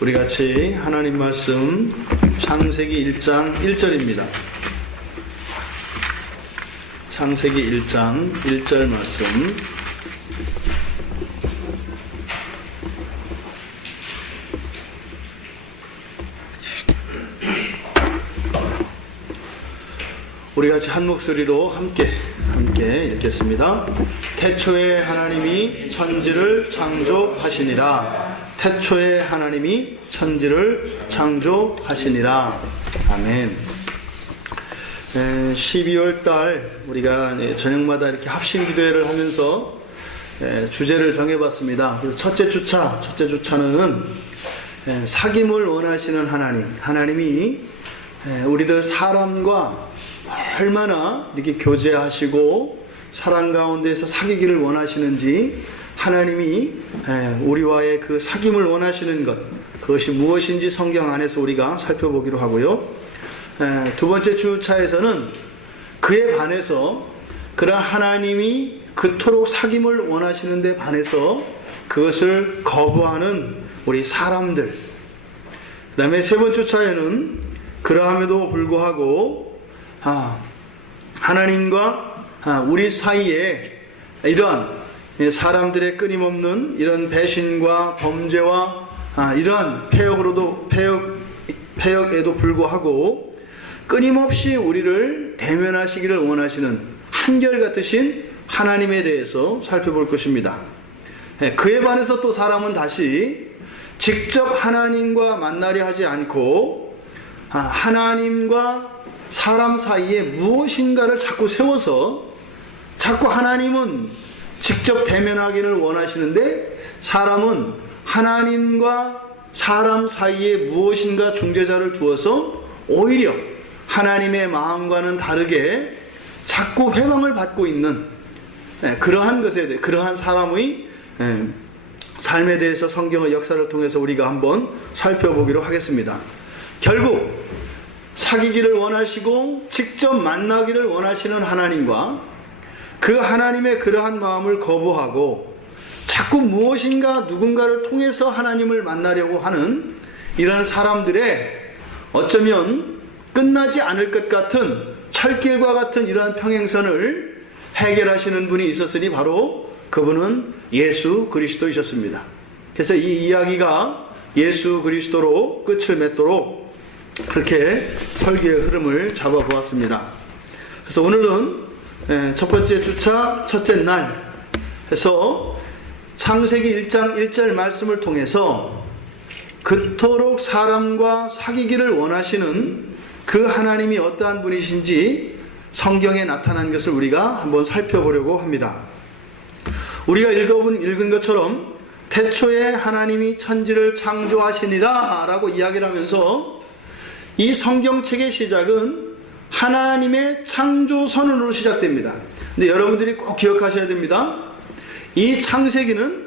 우리 같이 하나님 말씀 창세기 1장 1절입니다. 창세기 1장 1절 말씀. 우리 같이 한 목소리로 함께 읽겠습니다. 태초에 하나님이 천지를 창조하시니라. 태초에 하나님이 천지를 창조하시니라. 아멘. 12월 달 우리가 저녁마다 이렇게 합심 기도회를 하면서 주제를 정해봤습니다. 그래서 첫째 주차는 사귐을 원하시는 하나님이 우리들 사람과 얼마나 이렇게 교제하시고 사랑 가운데서 사귀기를 원하시는지, 하나님이 우리와의 그 사귐을 원하시는 것, 그것이 무엇인지 성경 안에서 우리가 살펴보기로 하고요. 두 번째 주차에서는 그에 반해서 그런 하나님이 그토록 사귐을 원하시는데 반해서 그것을 거부하는 우리 사람들, 그 다음에 세 번째 주차에는 그러함에도 불구하고 하나님과 우리 사이에 이러한 사람들의 끊임없는 이런 배신과 범죄와 이러한 폐역에도 불구하고 끊임없이 우리를 대면하시기를 원하시는 한결같으신 하나님에 대해서 살펴볼 것입니다. 그에 반해서 또 사람은 다시 직접 하나님과 만나려 하지 않고 하나님과 사람 사이에 무엇인가를 자꾸 세워서 자꾸 하나님은 직접 대면하기를 원하시는데 사람은 하나님과 사람 사이에 무엇인가 중재자를 두어서 오히려 하나님의 마음과는 다르게 자꾸 회방을 받고 있는 그러한 사람의 삶에 대해서 성경의 역사를 통해서 우리가 한번 살펴보기로 하겠습니다. 결국 사귀기를 원하시고 직접 만나기를 원하시는 하나님과 그 하나님의 그러한 마음을 거부하고 자꾸 무엇인가 누군가를 통해서 하나님을 만나려고 하는 이런 사람들의 어쩌면 끝나지 않을 것 같은 철길과 같은 이러한 평행선을 해결하시는 분이 있었으니 바로 그분은 예수 그리스도이셨습니다. 그래서 이 이야기가 예수 그리스도로 끝을 맺도록 그렇게 설교의 흐름을 잡아보았습니다. 그래서 오늘은 첫 번째 주차 첫째 날 해서 창세기 1장 1절 말씀을 통해서 그토록 사람과 사귀기를 원하시는 그 하나님이 어떠한 분이신지 성경에 나타난 것을 우리가 한번 살펴보려고 합니다. 우리가 읽은 것처럼 태초에 하나님이 천지를 창조하시니라 라고 이야기를 하면서 이 성경책의 시작은 하나님의 창조 선언으로 시작됩니다. 근데 여러분들이 꼭 기억하셔야 됩니다. 이 창세기는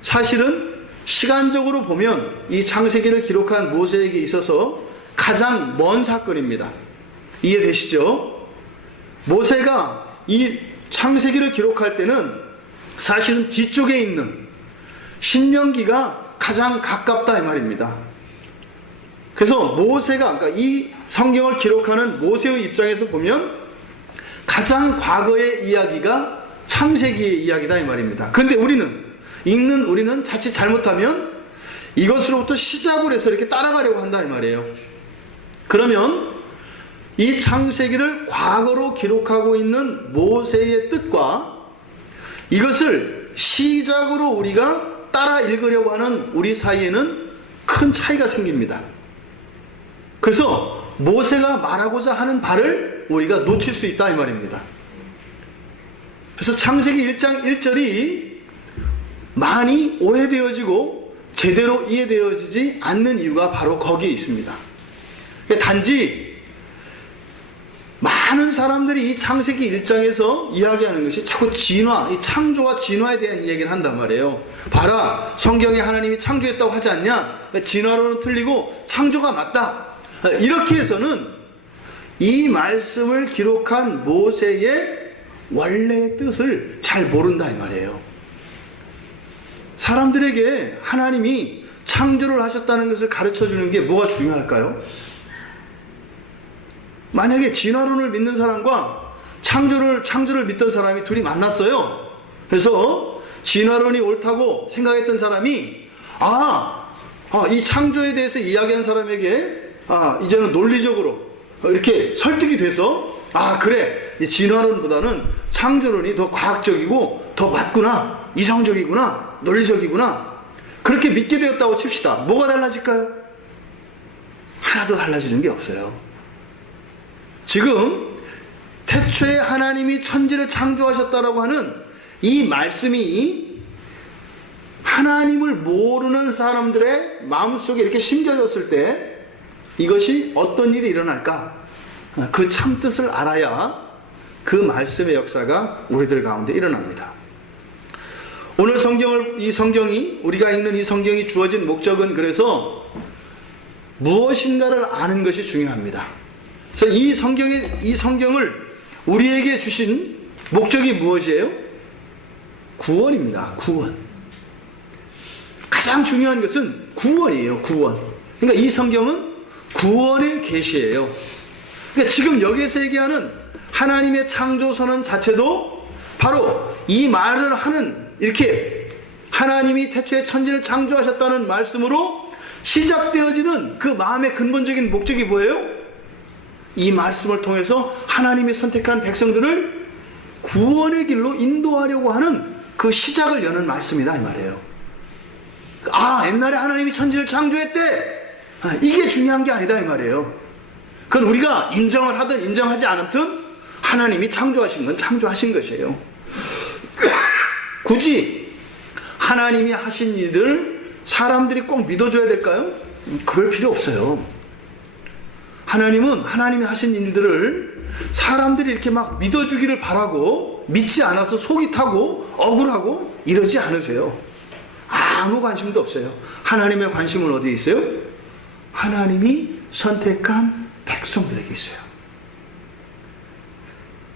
사실은 시간적으로 보면 이 창세기를 기록한 모세에게 있어서 가장 먼 사건입니다. 이해되시죠? 모세가 이 창세기를 기록할 때는 사실은 뒤쪽에 있는 신명기가 가장 가깝다 이 말입니다. 그래서 그러니까 이 성경을 기록하는 모세의 입장에서 보면 가장 과거의 이야기가 창세기의 이야기다 이 말입니다. 그런데 우리는 자칫 잘못하면 이것으로부터 시작을 해서 이렇게 따라가려고 한다 이 말이에요. 그러면 이 창세기를 과거로 기록하고 있는 모세의 뜻과 이것을 시작으로 우리가 따라 읽으려고 하는 우리 사이에는 큰 차이가 생깁니다. 그래서 모세가 말하고자 하는 바를 우리가 놓칠 수 있다 이 말입니다. 그래서 창세기 1장 1절이 많이 오해되어지고 제대로 이해되어지지 않는 이유가 바로 거기에 있습니다. 단지 많은 사람들이 이 창세기 1장에서 이야기하는 것이 자꾸 이 창조와 진화에 대한 얘기를 한단 말이에요. 봐라, 성경에 하나님이 창조했다고 하지 않냐? 진화로는 틀리고 창조가 맞다. 이렇게 해서는 이 말씀을 기록한 모세의 원래의 뜻을 잘 모른다 이 말이에요. 사람들에게 하나님이 창조를 하셨다는 것을 가르쳐 주는 게 뭐가 중요할까요? 만약에 진화론을 믿는 사람과 창조를 믿던 사람이 둘이 만났어요. 그래서 진화론이 옳다고 생각했던 사람이 이 창조에 대해서 이야기한 사람에게 이제는 논리적으로 이렇게 설득이 돼서 그래, 이 진화론보다는 창조론이 더 과학적이고 더 맞구나, 이성적이구나, 논리적이구나, 그렇게 믿게 되었다고 칩시다. 뭐가 달라질까요? 하나도 달라지는 게 없어요. 지금 태초에 하나님이 천지를 창조하셨다라고 하는 이 말씀이 하나님을 모르는 사람들의 마음속에 이렇게 심겨졌을 때 이것이 어떤 일이 일어날까? 그 참뜻을 알아야 그 말씀의 역사가 우리들 가운데 일어납니다. 오늘 우리가 읽는 이 성경이 주어진 목적은 그래서 무엇인가를 아는 것이 중요합니다. 그래서 이 성경을 우리에게 주신 목적이 무엇이에요? 구원입니다. 구원. 가장 중요한 것은 구원이에요. 구원. 그러니까 이 성경은 구원의 계시예요. 그러니까 지금 여기에서 얘기하는 하나님의 창조 선언 자체도 바로 이 말을 하는, 이렇게 하나님이 태초에 천지를 창조하셨다는 말씀으로 시작되어지는 그 마음의 근본적인 목적이 뭐예요? 이 말씀을 통해서 하나님이 선택한 백성들을 구원의 길로 인도하려고 하는 그 시작을 여는 말씀이다 이 말이에요. 옛날에 하나님이 천지를 창조했대, 이게 중요한 게 아니다 이 말이에요. 그건 우리가 인정을 하든 인정하지 않든 하나님이 창조하신 건 창조하신 것이에요. 굳이 하나님이 하신 일을 사람들이 꼭 믿어줘야 될까요? 그럴 필요 없어요. 하나님은 하나님이 하신 일들을 사람들이 이렇게 막 믿어주기를 바라고, 믿지 않아서 속이 타고 억울하고 이러지 않으세요. 아무 관심도 없어요. 하나님의 관심은 어디에 있어요? 하나님이 선택한 백성들에게 있어요.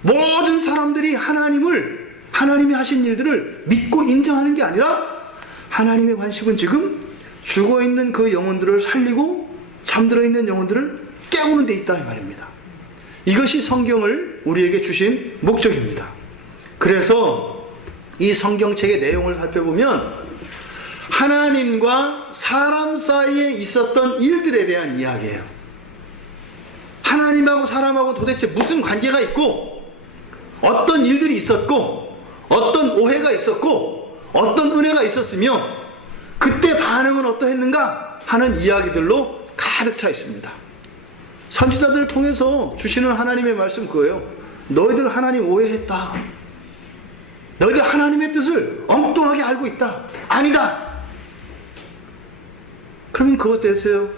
모든 사람들이 하나님이 하신 일들을 믿고 인정하는 게 아니라 하나님의 관심은 지금 죽어있는 그 영혼들을 살리고 잠들어 있는 영혼들을 깨우는 데 있다 이 말입니다. 이것이 성경을 우리에게 주신 목적입니다. 그래서 이 성경책의 내용을 살펴보면 하나님과 사람 사이에 있었던 일들에 대한 이야기예요. 하나님하고 사람하고 도대체 무슨 관계가 있고, 어떤 일들이 있었고, 어떤 오해가 있었고, 어떤 은혜가 있었으며 그때 반응은 어떠했는가 하는 이야기들로 가득 차 있습니다. 선지자들을 통해서 주시는 하나님의 말씀 그거예요. 너희들 하나님 오해했다. 너희들 하나님의 뜻을 엉뚱하게 알고 있다. 아니다. 그러면 그것에 대해서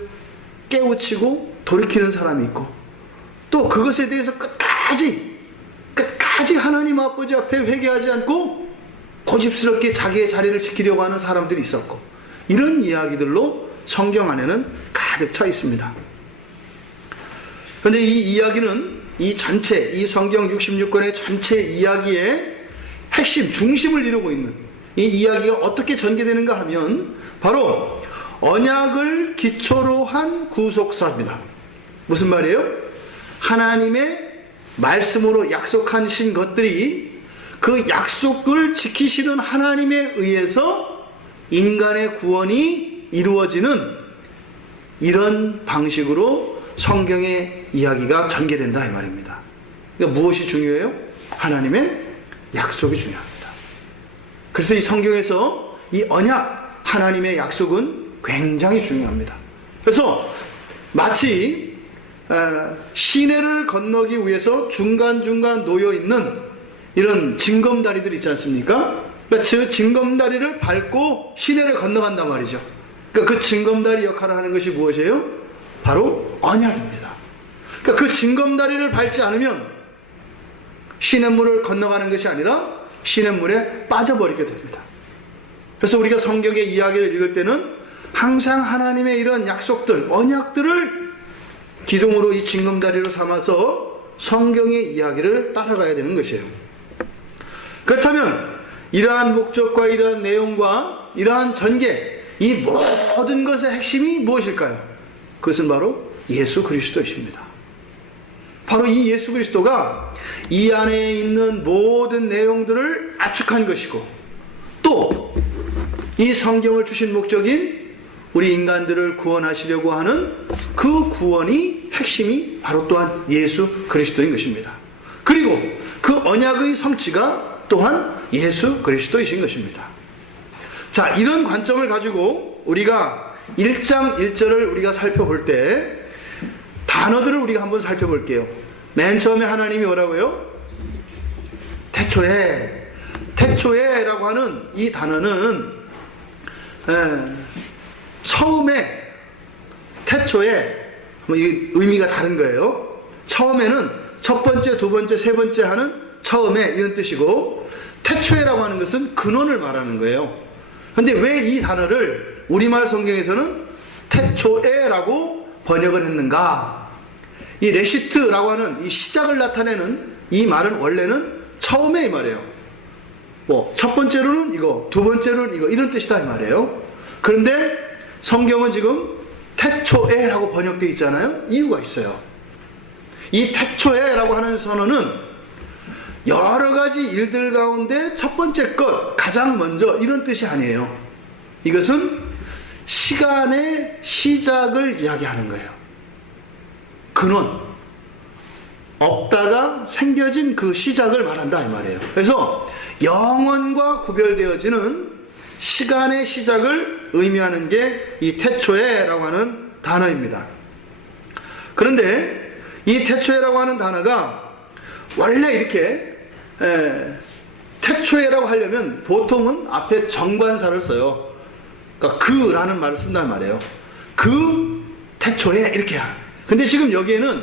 깨우치고 돌이키는 사람이 있고, 또 그것에 대해서 끝까지 하나님 아버지 앞에 회개하지 않고 고집스럽게 자기의 자리를 지키려고 하는 사람들이 있었고, 이런 이야기들로 성경 안에는 가득 차 있습니다. 그런데 이 이야기는 이 성경 66권의 전체 이야기의 핵심, 중심을 이루고 있는 이 이야기가 어떻게 전개되는가 하면 바로 언약을 기초로 한 구속사입니다. 무슨 말이에요? 하나님의 말씀으로 약속하신 것들이 그 약속을 지키시는 하나님에 의해서 인간의 구원이 이루어지는 이런 방식으로 성경의 이야기가 전개된다 이 말입니다. 그러니까 무엇이 중요해요? 하나님의 약속이 중요합니다. 그래서 이 성경에서 이 언약, 하나님의 약속은 굉장히 중요합니다. 그래서 마치 시내를 건너기 위해서 중간중간 놓여있는 이런 징검다리들 있지 않습니까? 그러니까 그 징검다리를 밟고 시내를 건너간단 말이죠. 그러니까 그 징검다리 역할을 하는 것이 무엇이에요? 바로 언약입니다. 그러니까 그 징검다리를 밟지 않으면 시냇물을 건너가는 것이 아니라 시냇물에 빠져버리게 됩니다. 그래서 우리가 성경의 이야기를 읽을 때는 항상 하나님의 이런 약속들, 언약들을 기둥으로 이 징검다리로 삼아서 성경의 이야기를 따라가야 되는 것이에요. 그렇다면 이러한 목적과 이러한 내용과 이러한 전개, 이 모든 것의 핵심이 무엇일까요? 그것은 바로 예수 그리스도이십니다. 바로 이 예수 그리스도가 이 안에 있는 모든 내용들을 압축한 것이고, 또 이 성경을 주신 목적인 우리 인간들을 구원하시려고 하는 그 구원이 핵심이 바로 또한 예수 그리스도인 것입니다. 그리고 그 언약의 성취가 또한 예수 그리스도이신 것입니다. 자, 이런 관점을 가지고 우리가 1장 1절을 우리가 살펴볼 때 단어들을 우리가 한번 살펴볼게요. 맨 처음에 하나님이 뭐라고요? 태초에라고 하는 이 단어는 처음에, 태초에 이 의미가 다른 거예요. 처음에는 첫 번째, 두 번째, 세 번째 하는 처음에 이런 뜻이고, 태초에라고 하는 것은 근원을 말하는 거예요. 근데 왜 이 단어를 우리말 성경에서는 태초에라고 번역을 했는가? 이 레시트라고 하는 이 시작을 나타내는 이 말은 원래는 처음에 이 말이에요. 뭐 첫 번째로는 이거, 두 번째로는 이거, 이런 뜻이다 이 말이에요. 그런데 성경은 지금 태초에라고 번역되어 있잖아요. 이유가 있어요. 이 태초에라고 하는 선언은 여러 가지 일들 가운데 첫 번째 것, 가장 먼저, 이런 뜻이 아니에요. 이것은 시간의 시작을 이야기하는 거예요. 근원, 없다가 생겨진 그 시작을 말한다 이 말이에요. 그래서 영원과 구별되어지는 시간의 시작을 의미하는 게 이 태초에라고 하는 단어입니다. 그런데 이 태초에라고 하는 단어가 원래 이렇게 태초에라고 하려면 보통은 앞에 정관사를 써요. 그러니까 그라는 말을 쓴단 말이에요. 그 태초에 이렇게. 근데 지금 여기에는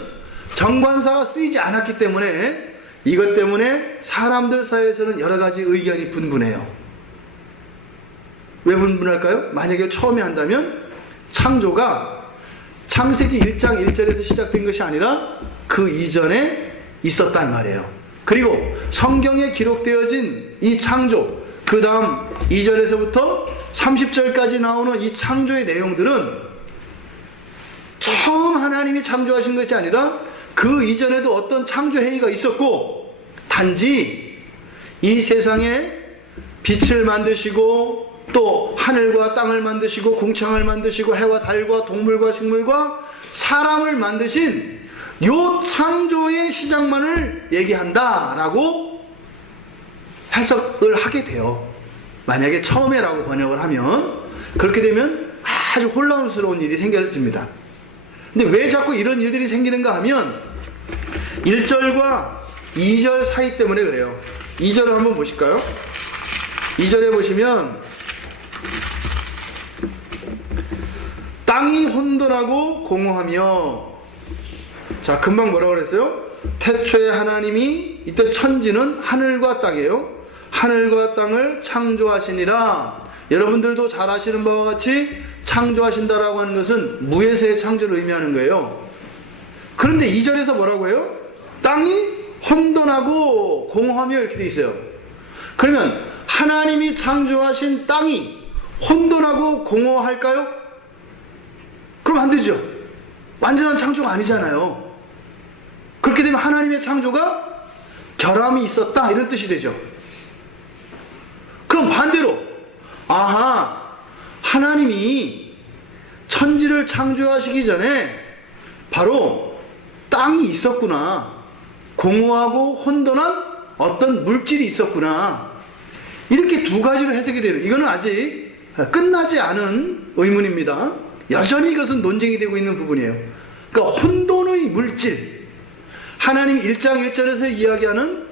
정관사가 쓰이지 않았기 때문에, 이것 때문에 사람들 사이에서는 여러 가지 의견이 분분해요. 왜 분분할까요? 만약에 처음에 한다면 창조가 창세기 1장 1절에서 시작된 것이 아니라 그 이전에 있었다 이 말이에요. 그리고 성경에 기록되어진 이 창조, 그 다음 2절에서부터 30절까지 나오는 이 창조의 내용들은 처음 하나님이 창조하신 것이 아니라 그 이전에도 어떤 창조 행위가 있었고, 단지 이 세상에 빛을 만드시고 또 하늘과 땅을 만드시고 궁창을 만드시고 해와 달과 동물과 식물과 사람을 만드신 요 창조의 시작만을 얘기한다라고 해석을 하게 돼요. 만약에 처음에라고 번역을 하면, 그렇게 되면 아주 혼란스러운 일이 생겨집니다. 근데 왜 자꾸 이런 일들이 생기는가 하면 1절과 2절 사이 때문에 그래요. 2절을 한번 보실까요? 2절에 보시면 땅이 혼돈하고 공허하며, 자, 금방 뭐라고 그랬어요? 태초에 하나님이, 이때 천지는 하늘과 땅이에요. 하늘과 땅을 창조하시니라. 여러분들도 잘 아시는 바와 같이 창조하신다라고 하는 것은 무에서의 창조를 의미하는 거예요. 그런데 2절에서 뭐라고 해요? 땅이 혼돈하고 공허하며 이렇게 돼 있어요. 그러면 하나님이 창조하신 땅이 혼돈하고 공허할까요? 그럼 안 되죠. 완전한 창조가 아니잖아요. 그렇게 되면 하나님의 창조가 결함이 있었다 이런 뜻이 되죠. 그럼 반대로, 아하, 하나님이 천지를 창조하시기 전에 바로 땅이 있었구나, 공허하고 혼돈한 어떤 물질이 있었구나, 이렇게 두 가지로 해석이 되는, 이거는 아직 끝나지 않은 의문입니다. 여전히 이것은 논쟁이 되고 있는 부분이에요. 그러니까 혼돈의 물질, 하나님이 1장 1절에서 이야기하는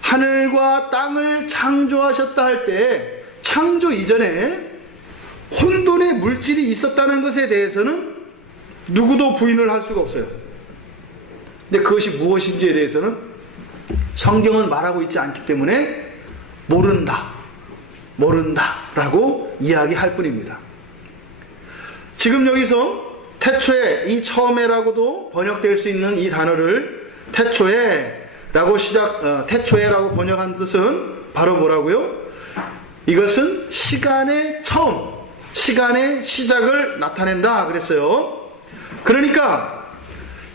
하늘과 땅을 창조하셨다 할 때 창조 이전에 혼돈의 물질이 있었다는 것에 대해서는 누구도 부인을 할 수가 없어요. 근데 그것이 무엇인지에 대해서는 성경은 말하고 있지 않기 때문에 모른다라고 이야기할 뿐입니다. 지금 여기서 태초에, 이 처음에라고도 번역될 수 있는 이 단어를 태초에라고 번역한 뜻은 바로 뭐라고요? 이것은 시간의 처음, 시간의 시작을 나타낸다 그랬어요. 그러니까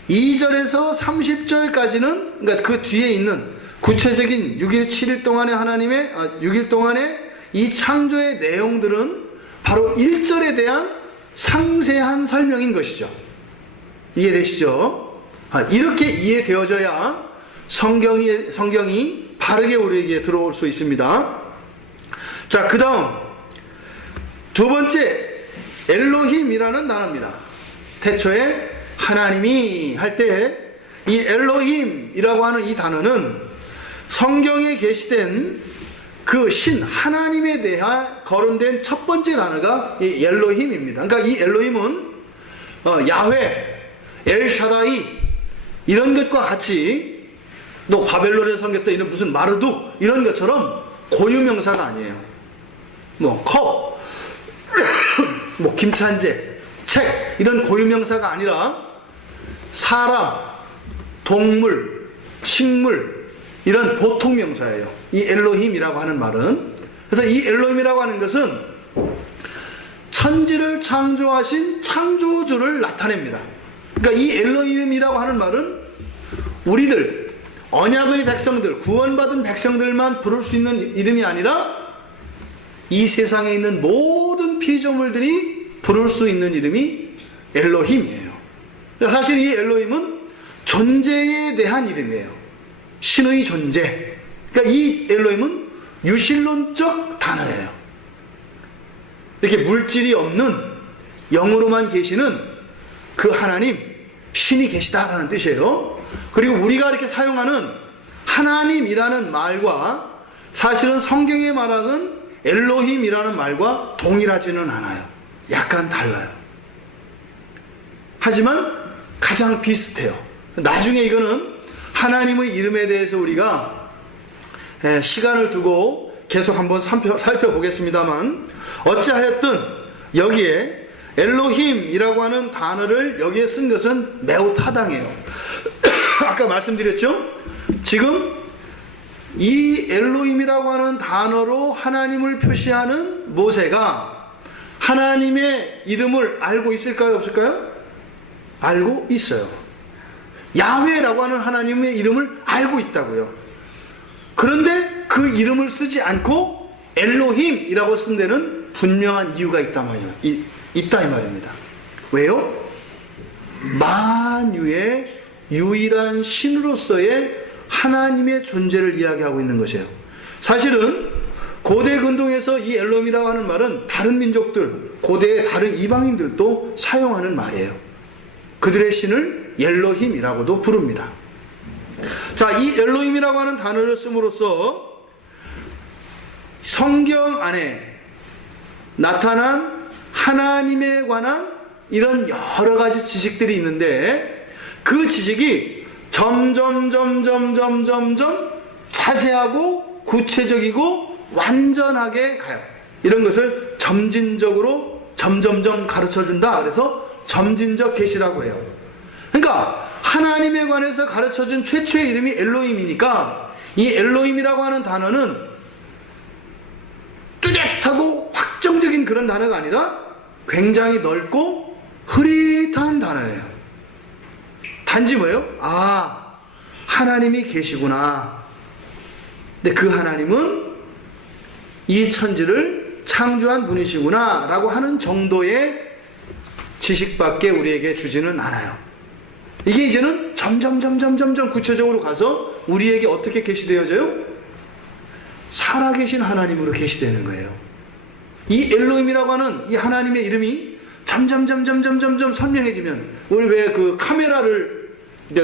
2절에서 30절까지는, 그러니까 그 뒤에 있는 구체적인 6일, 7일 동안의 6일 동안의 이 창조의 내용들은 바로 1절에 대한 상세한 설명인 것이죠. 이해되시죠? 이렇게 이해되어져야 성경이 바르게 우리에게 들어올 수 있습니다. 자, 그 다음 두 번째, 엘로힘이라는 단어입니다. 태초에 하나님이 할 때 이 엘로힘이라고 하는 이 단어는 성경에 게시된 그 신 하나님에 대해 거론된 첫 번째 단어가 이 엘로힘입니다. 그러니까 이 엘로힘은 야훼, 엘샤다이 이런 것과 같이, 또 바벨론에 섬겼던 이런 무슨 마르둑 이런 것처럼 고유명사가 아니에요. 뭐 컵, 뭐 김찬재, 책 이런 고유명사가 아니라 사람, 동물, 식물 이런 보통명사예요. 이 엘로힘이라고 하는 말은. 그래서 이 엘로힘이라고 하는 것은 천지를 창조하신 창조주를 나타냅니다. 그러니까 이 엘로힘이라고 하는 말은 우리들 언약의 백성들, 구원받은 백성들만 부를 수 있는 이름이 아니라 이 세상에 있는 모든 피조물들이 부를 수 있는 이름이 엘로힘이에요. 그러니까 사실 이 엘로힘은 존재에 대한 이름이에요. 신의 존재. 그러니까 이 엘로힘은 유실론적 단어예요. 이렇게 물질이 없는 영으로만 계시는 그 하나님, 신이 계시다라는 뜻이에요. 그리고 우리가 이렇게 사용하는 하나님이라는 말과 사실은 성경에 말하는 엘로힘이라는 말과 동일하지는 않아요. 약간 달라요. 하지만 가장 비슷해요. 나중에 이거는 하나님의 이름에 대해서 우리가 시간을 두고 계속 한번 살펴보겠습니다만, 어찌하였든 여기에 엘로힘이라고 하는 단어를 여기에 쓴 것은 매우 타당해요. 아까 말씀드렸죠? 지금 이 엘로힘이라고 하는 단어로 하나님을 표시하는 모세가 하나님의 이름을 알고 있을까요? 없을까요? 알고 있어요. 야훼라고 하는 하나님의 이름을 알고 있다고요. 그런데 그 이름을 쓰지 않고 엘로힘이라고 쓴 데는 분명한 이유가 있다 이 말입니다. 왜요? 만유의 유일한 신으로서의 하나님의 존재를 이야기하고 있는 것이에요. 사실은 고대 근동에서 이 엘로힘이라고 하는 말은 다른 민족들, 고대의 다른 이방인들도 사용하는 말이에요. 그들의 신을 엘로힘이라고도 부릅니다. 자, 이 엘로힘이라고 하는 단어를 씀으로써 성경 안에 나타난 하나님에 관한 이런 여러 가지 지식들이 있는데, 그 지식이 점점 자세하고 구체적이고 완전하게 가요. 이런 것을 점진적으로 점점점 가르쳐준다. 그래서 점진적 계시라고 해요. 그러니까 하나님에 관해서 가르쳐준 최초의 이름이 엘로힘이니까 이 엘로힘이라고 하는 단어는 뚜렷하고 확정적인 그런 단어가 아니라 굉장히 넓고 흐릿한 단어예요. 단지 뭐예요? 아, 하나님이 계시구나. 근데 그 하나님은 이 천지를 창조한 분이시구나 라고 하는 정도의 지식밖에 우리에게 주지는 않아요. 이게 이제는 점점 구체적으로 가서 우리에게 어떻게 계시되어져요? 살아계신 하나님으로 계시되는 거예요. 이 엘로힘이라고 하는 이 하나님의 이름이 점점 선명해지면, 우리 왜 그 카메라를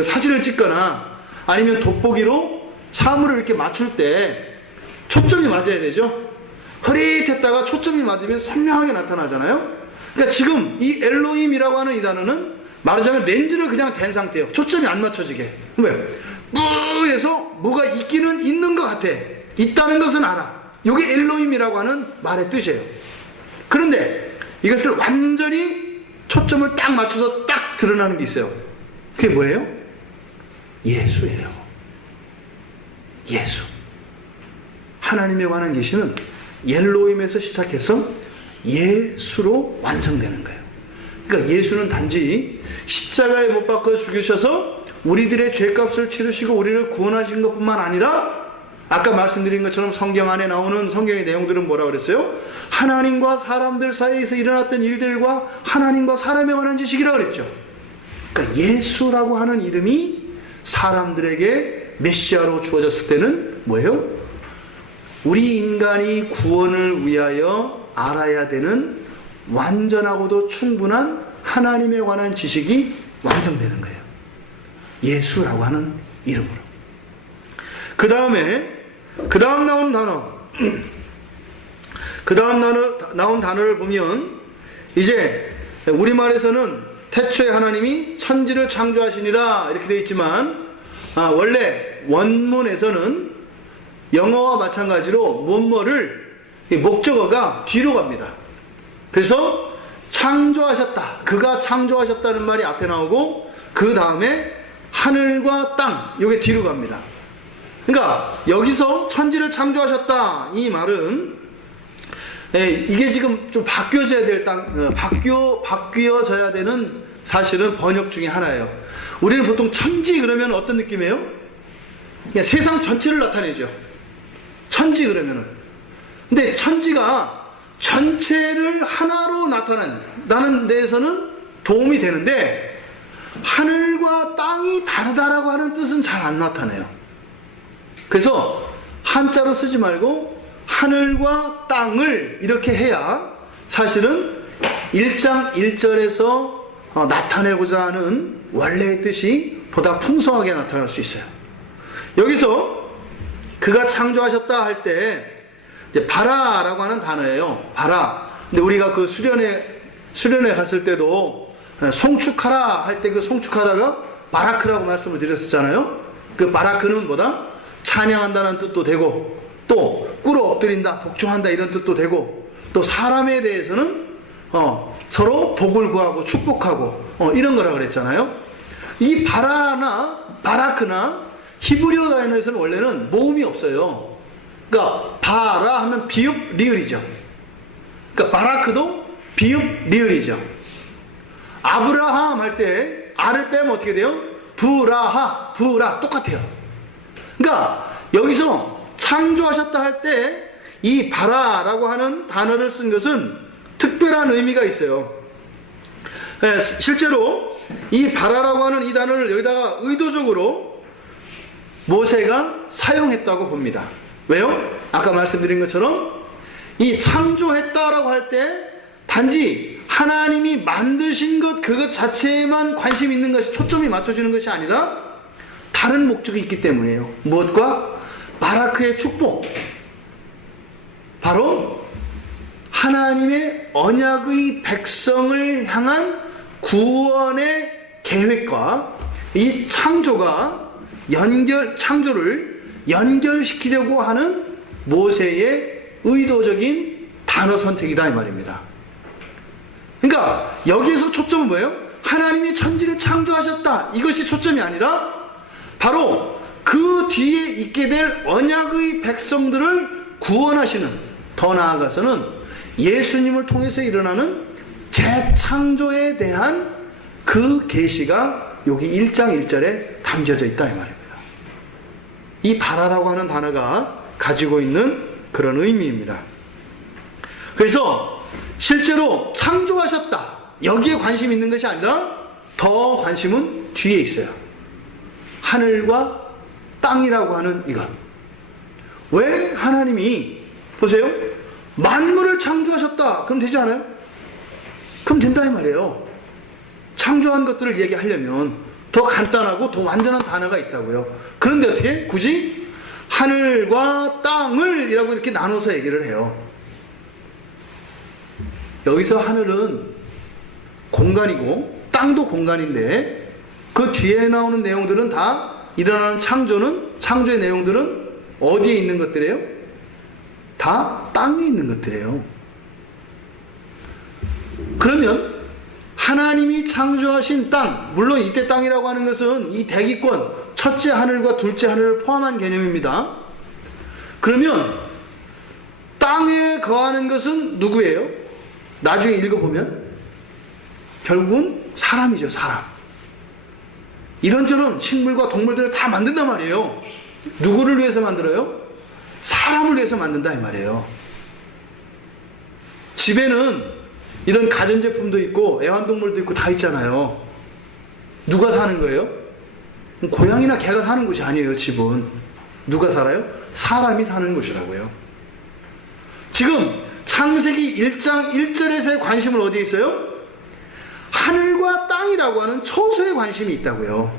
사진을 찍거나 아니면 돋보기로 사물을 이렇게 맞출 때 초점이 맞아야 되죠. 흐릿했다가 초점이 맞으면 선명하게 나타나잖아요. 그러니까 지금 이 엘로힘이라고 하는 이 단어는 말하자면 렌즈를 그냥 댄 상태예요. 초점이 안 맞춰지게. 왜? 뿌해서 뭐가 있기는 있는 것 같아. 있다는 것은 알아. 이게 엘로힘이라고 하는 말의 뜻이에요. 그런데 이것을 완전히 초점을 딱 맞춰서 딱 드러나는 게 있어요. 그게 뭐예요? 예수예요. 예수. 하나님에 관한 계시는 엘로힘에서 시작해서 예수로 완성되는 거예요. 그러니까 예수는 단지 십자가에 못 박혀 죽으셔서 우리들의 죄값을 치르시고 우리를 구원하신 것뿐만 아니라 아까 말씀드린 것처럼 성경 안에 나오는 성경의 내용들은 뭐라 그랬어요? 하나님과 사람들 사이에서 일어났던 일들과 하나님과 사람에 관한 지식이라고 그랬죠. 그러니까 예수라고 하는 이름이 사람들에게 메시아로 주어졌을 때는 뭐예요? 우리 인간이 구원을 위하여 알아야 되는 완전하고도 충분한 하나님에 관한 지식이 완성되는 거예요. 예수라고 하는 이름으로. 그 다음 나온 단어, 나온 단어를 보면, 이제 우리말에서는 태초에 하나님이 천지를 창조하시니라 이렇게 되어 있지만, 원래 원문에서는 영어와 마찬가지로 뭐뭐를 목적어가 뒤로 갑니다. 그래서 창조하셨다, 그가 창조하셨다는 말이 앞에 나오고 그 다음에 하늘과 땅, 이게 뒤로 갑니다. 그러니까 여기서 천지를 창조하셨다 이 말은 이게 지금 좀 바뀌어져야 되는 사실은 번역 중에 하나예요. 우리는 보통 천지 그러면 어떤 느낌이에요? 그냥 세상 전체를 나타내죠. 천지 그러면은. 근데 천지가 전체를 하나로 나타나는 데에서는 도움이 되는데 하늘과 땅이 다르다라고 하는 뜻은 잘 안 나타나요. 그래서 한자로 쓰지 말고 하늘과 땅을 이렇게 해야 사실은 1장 1절에서 나타내고자 하는 원래의 뜻이 보다 풍성하게 나타날 수 있어요. 여기서 그가 창조하셨다 할 때 이제 바라라고 하는 단어예요. 바라. 근데 우리가 그 수련회 갔을 때도 송축하라 할 때 그 송축하라가 바라크라고 말씀을 드렸었잖아요. 그 바라크는 뭐다? 찬양한다는 뜻도 되고, 또 꿇어 엎드린다, 복종한다 이런 뜻도 되고, 또 사람에 대해서는 서로 복을 구하고 축복하고 이런 거라 그랬잖아요. 이 바라나 바라크나 히브리어 단어에서는 원래는 모음이 없어요. 그러니까 바라 하면 비읍 리을이죠. 그러니까 바라크도 비읍 리을이죠. 아브라함 할 때 아를 빼면 어떻게 돼요? 브라하, 브라 똑같아요. 그러니까 여기서 창조하셨다 할 때 이 바라라고 하는 단어를 쓴 것은 특별한 의미가 있어요. 실제로 이 바라라고 하는 이 단어를 여기다가 의도적으로 모세가 사용했다고 봅니다. 왜요? 아까 말씀드린 것처럼 이 창조했다라고 할 때 단지 하나님이 만드신 것 그것 자체에만 관심이 있는 것이 초점이 맞춰지는 것이 아니라 다른 목적이 있기 때문이에요. 무엇과? 바라크의 축복. 바로 하나님의 언약의 백성을 향한 구원의 계획과 이 창조를 연결시키려고 하는 모세의 의도적인 단어 선택이다 이 말입니다. 그러니까 여기에서 초점은 뭐예요? 하나님이 천지를 창조하셨다, 이것이 초점이 아니라 바로 그 뒤에 있게 될 언약의 백성들을 구원하시는, 더 나아가서는 예수님을 통해서 일어나는 재창조에 대한 그 계시가 여기 1장 1절에 담겨져 있다 이 말입니다. 이 바라라고 하는 단어가 가지고 있는 그런 의미입니다. 그래서 실제로 창조하셨다, 여기에 관심이 있는 것이 아니라 더 관심은 뒤에 있어요. 하늘과 땅이라고 하는 이것. 왜 하나님이 보세요, 만물을 창조하셨다 그럼 되지 않아요? 그럼 된다 이 말이에요. 창조한 것들을 얘기하려면 더 간단하고 더 완전한 단어가 있다고요. 그런데 어떻게 굳이 하늘과 땅을 이라고 이렇게 나눠서 얘기를 해요. 여기서 하늘은 공간이고 땅도 공간인데 그 뒤에 나오는 내용들은 다 일어나는 창조의 내용들은 어디에 있는 것들이에요? 다 땅에 있는 것들이에요. 그러면 하나님이 창조하신 땅, 물론 이때 땅이라고 하는 것은 이 대기권, 첫째 하늘과 둘째 하늘을 포함한 개념입니다. 그러면 땅에 거하는 것은 누구예요? 나중에 읽어보면 결국은 사람이죠, 사람. 이런저런 식물과 동물들을 다 만든단 말이에요. 누구를 위해서 만들어요? 사람을 위해서 만든다 이 말이에요. 집에는 이런 가전제품도 있고 애완동물도 있고 다 있잖아요. 누가 사는 거예요? 고양이나 개가 사는 곳이 아니에요. 집은 누가 살아요? 사람이 사는 곳이라고요. 지금 창세기 1장 1절에서의 관심은 어디에 있어요? 하늘과 땅이라고 하는 초소에 관심이 있다고요.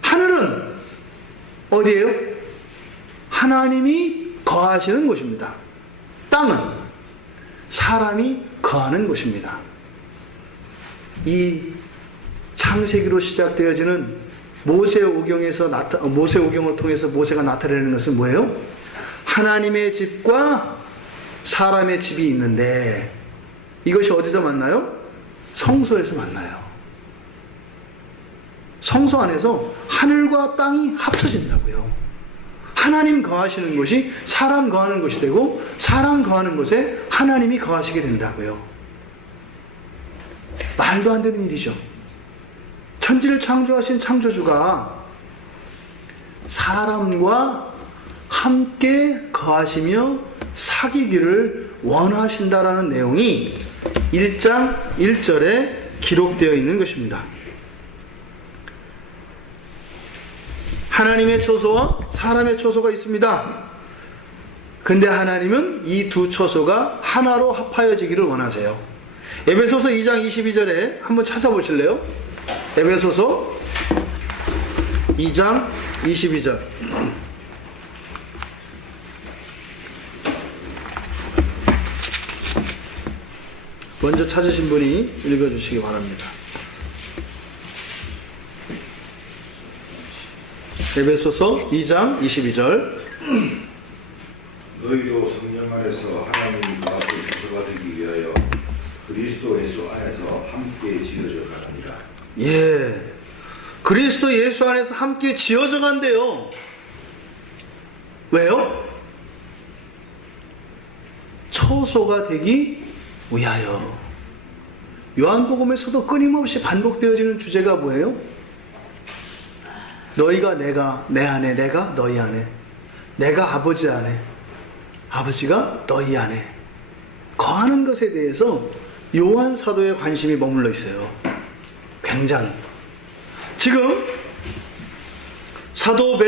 하늘은 어디예요? 하나님이 거하시는 곳입니다. 땅은 사람이 거하는 곳입니다. 이 창세기로 시작되어지는 모세오경을 통해서 모세가 나타내는 것은 뭐예요? 하나님의 집과 사람의 집이 있는데 이것이 어디서 만나요? 성소에서 만나요. 성소 안에서 하늘과 땅이 합쳐진다고요. 하나님 거하시는 곳이 사람 거하는 곳이 되고 사람 거하는 곳에 하나님이 거하시게 된다고요. 말도 안 되는 일이죠. 천지를 창조하신 창조주가 사람과 함께 거하시며 사귀기를 원하신다라는 내용이 1장 1절에 기록되어 있는 것입니다. 하나님의 초소와 사람의 초소가 있습니다. 근데 하나님은 이 두 초소가 하나로 합하여지기를 원하세요. 에베소서 2장 22절에 한번 찾아보실래요? 에베소서 2장 22절. 먼저 찾으신 분이 읽어주시기 바랍니다. 에베소서 2장 22절. 너희도 성령 안에서 하나님 앞에 주소가 되기 위하여 그리스도 예수 안에서 함께 지어져 가느니라. 예, 그리스도 예수 안에서 함께 지어져 간대요. 왜요? 초소가 되기 위하여. 요한복음에서도 끊임없이 반복되어지는 주제가 뭐예요? 너희가 내 안에, 내가 너희 안에, 내가 아버지 안에, 아버지가 너희 안에 거하는 것에 대해서 요한 사도의 관심이 머물러 있어요. 굉장히. 지금 사도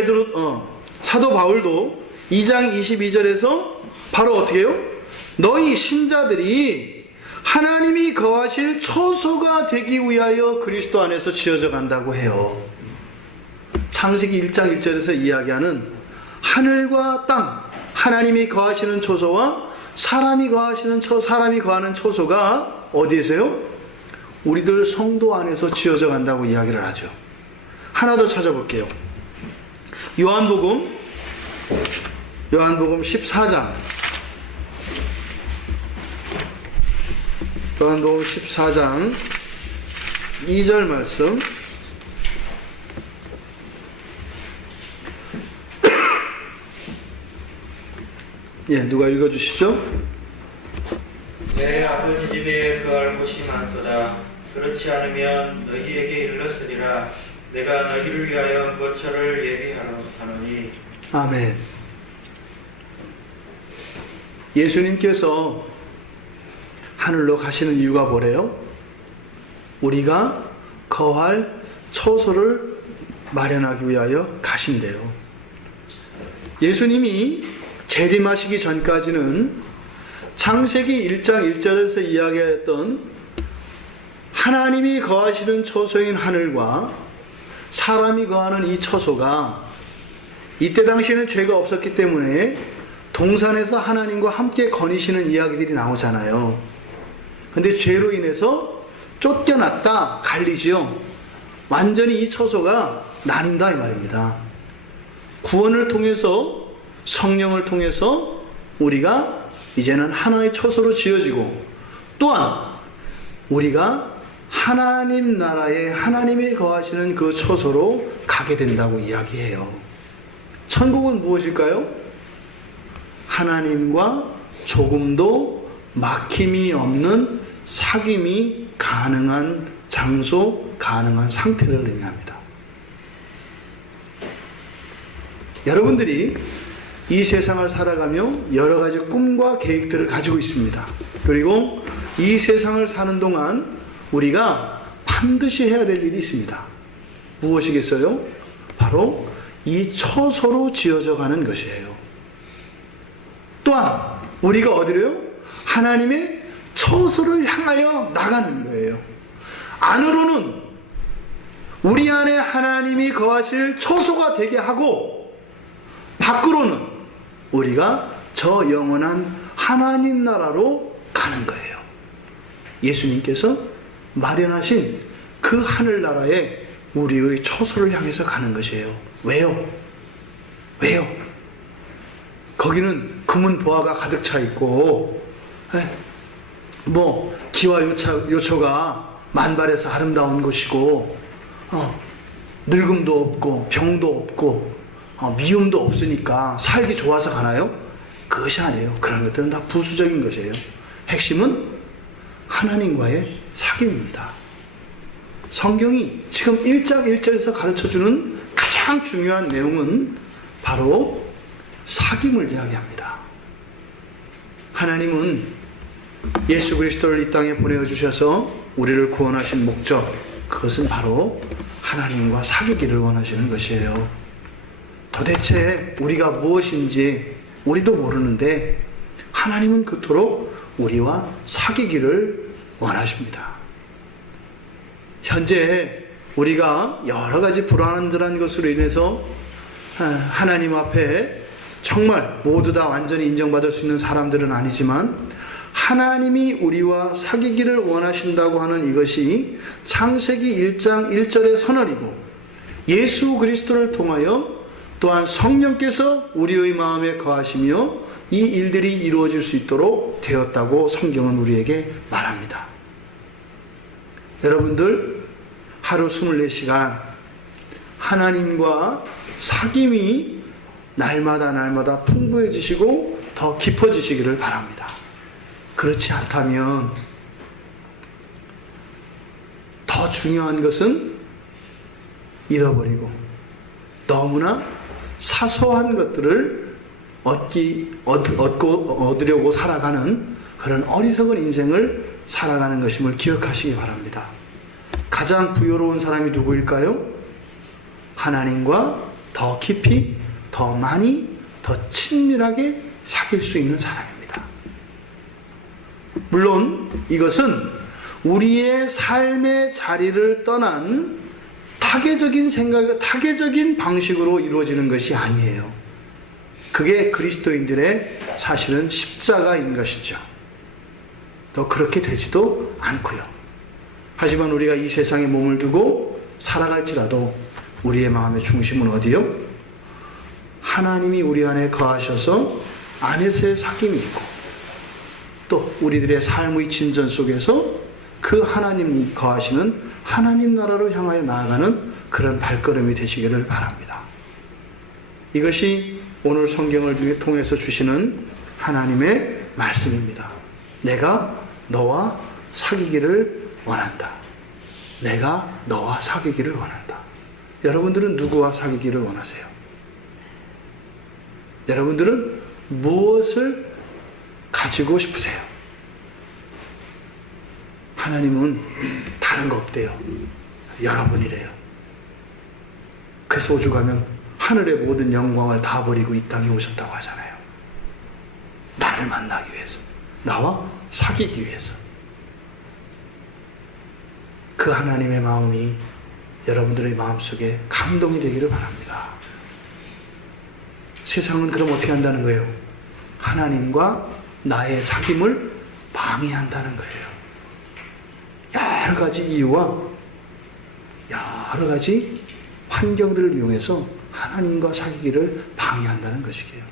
바울도 2장 22절에서 바로 어떻게 해요? 너희 신자들이 하나님이 거하실 초소가 되기 위하여 그리스도 안에서 지어져 간다고 해요. 창세기 1장 1절에서 이야기하는 하늘과 땅, 하나님이 거하시는 초소와 사람이 거하는 초소가 어디에서요? 우리들 성도 안에서 지어져 간다고 이야기를 하죠. 하나 더 찾아볼게요. 요한복음 14장. 요한복음 14장 2절 말씀. 예, 누가 읽어주시죠? 내 아버지 집에 거할 곳이 많도다. 그렇지 않으면 너희에게 일렀으리라. 내가 너희를 위하여 거처를 예비하러 가노니. 아멘. 예수님께서 하늘로 가시는 이유가 뭐래요? 우리가 거할 처소를 마련하기 위하여 가신대요. 예수님이 재림하시기 전까지는 창세기 1장 1절에서 이야기했던 하나님이 거하시는 처소인 하늘과 사람이 거하는 이 처소가 이때 당시에는 죄가 없었기 때문에 동산에서 하나님과 함께 거니시는 이야기들이 나오잖아요. 근데 죄로 인해서 쫓겨났다, 갈리지요. 완전히 이 처소가 나뉜다 이 말입니다. 구원을 통해서, 성령을 통해서 우리가 이제는 하나의 처소로 지어지고, 또한 우리가 하나님 나라에 하나님이 거하시는 그 처소로 가게 된다고 이야기해요. 천국은 무엇일까요? 하나님과 조금도 막힘이 없는 사귐이 가능한 장소, 가능한 상태를 의미합니다. 여러분들이 이 세상을 살아가며 여러 가지 꿈과 계획들을 가지고 있습니다. 그리고 이 세상을 사는 동안 우리가 반드시 해야 될 일이 있습니다. 무엇이겠어요? 바로 이 처소로 지어져 가는 것이에요. 또한 우리가 어디로요? 하나님의 처소를 향하여 나가는 거예요. 안으로는 우리 안에 하나님이 거하실 처소가 되게 하고, 밖으로는 우리가 저 영원한 하나님 나라로 가는 거예요. 예수님께서 마련하신 그 하늘나라에 우리의 처소를 향해서 가는 것이에요. 왜요? 왜요? 거기는 금은 보화가 가득 차 있고, 기와 요초가 만발해서 아름다운 곳이고, 늙음도 없고 병도 없고 미움도 없으니까 살기 좋아서 가나요? 그것이 아니에요. 그런 것들은 다 부수적인 것이에요. 핵심은 하나님과의 사귐입니다. 성경이 지금 1장 1절에서 가르쳐주는 가장 중요한 내용은 바로 사귐을 이야기합니다. 하나님은 예수 그리스도를 이 땅에 보내주셔서 우리를 구원하신 목적, 그것은 바로 하나님과 사귀기를 원하시는 것이에요. 도대체 우리가 무엇인지 우리도 모르는데 하나님은 그토록 우리와 사귀기를 원하십니다. 현재 우리가 여러 가지 불완전한 것으로 인해서 하나님 앞에 정말 모두 다 완전히 인정받을 수 있는 사람들은 아니지만, 하나님이 우리와 사귀기를 원하신다고 하는 이것이 창세기 1장 1절의 선언이고, 예수 그리스도를 통하여 또한 성령께서 우리의 마음에 거하시며 이 일들이 이루어질 수 있도록 되었다고 성경은 우리에게 말합니다. 여러분들, 하루 24시간 하나님과 사귐이 날마다 풍부해지시고 더 깊어지시기를 바랍니다. 그렇지 않다면 더 중요한 것은 잃어버리고 너무나 사소한 것들을 얻으려고 살아가는 그런 어리석은 인생을 살아가는 것임을 기억하시기 바랍니다. 가장 부유로운 사람이 누구일까요? 하나님과 더 깊이, 더 많이, 더 친밀하게 사귈 수 있는 사람입니다. 물론 이것은 우리의 삶의 자리를 떠난 타계적인 생각, 타계적인 방식으로 이루어지는 것이 아니에요. 그게 그리스도인들의 사실은 십자가인 것이죠. 또 그렇게 되지도 않고요. 하지만 우리가 이 세상에 몸을 두고 살아갈지라도 우리의 마음의 중심은 어디요? 하나님이 우리 안에 거하셔서 안에서의 사귐이 있고, 또 우리들의 삶의 진전 속에서 그 하나님이 거하시는 하나님 나라로 향하여 나아가는 그런 발걸음이 되시기를 바랍니다. 이것이 오늘 성경을 통해서 주시는 하나님의 말씀입니다. 내가 너와 사귀기를 원한다. 내가 너와 사귀기를 원한다. 여러분들은 누구와 사귀기를 원하세요? 여러분들은 무엇을 가지고 싶으세요? 하나님은 다른 거 없대요. 여러분이래요. 그래서 오죽하면 하늘의 모든 영광을 다 버리고 이 땅에 오셨다고 하잖아요. 나를 만나기 위해서, 나와 사귀기 위해서. 그 하나님의 마음이 여러분들의 마음속에 감동이 되기를 바랍니다. 세상은 그럼 어떻게 한다는 거예요? 하나님과 나의 사귐을 방해한다는 거예요. 여러 가지 이유와 여러 가지 환경들을 이용해서 하나님과 사귀기를 방해한다는 것이에요.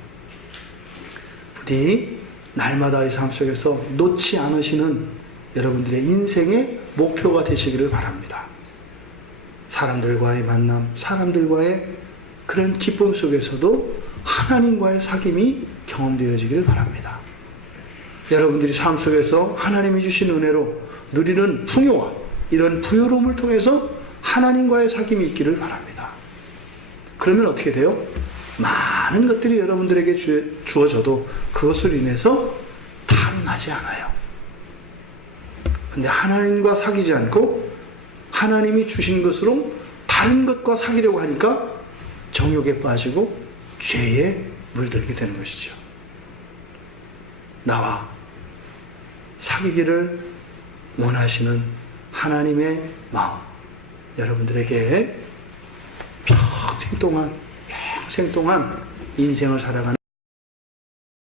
부디 날마다의 삶 속에서 놓지 않으시는 여러분들의 인생의 목표가 되시기를 바랍니다. 사람들과의 만남, 사람들과의 그런 기쁨 속에서도 하나님과의 사귐이 경험되어지기를 바랍니다. 여러분들이 삶 속에서 하나님이 주신 은혜로 누리는 풍요와 이런 부요로움을 통해서 하나님과의 사귐이 있기를 바랍니다. 그러면 어떻게 돼요? 많은 것들이 여러분들에게 주어져도 그것을 인해서 탈은 나지 않아요. 근데 하나님과 사귀지 않고 하나님이 주신 것으로 다른 것과 사귀려고 하니까 정욕에 빠지고 죄에 물들게 되는 것이죠. 나와 사귀기를 원하시는 하나님의 마음, 여러분들에게 평생 동안 인생을 살아가는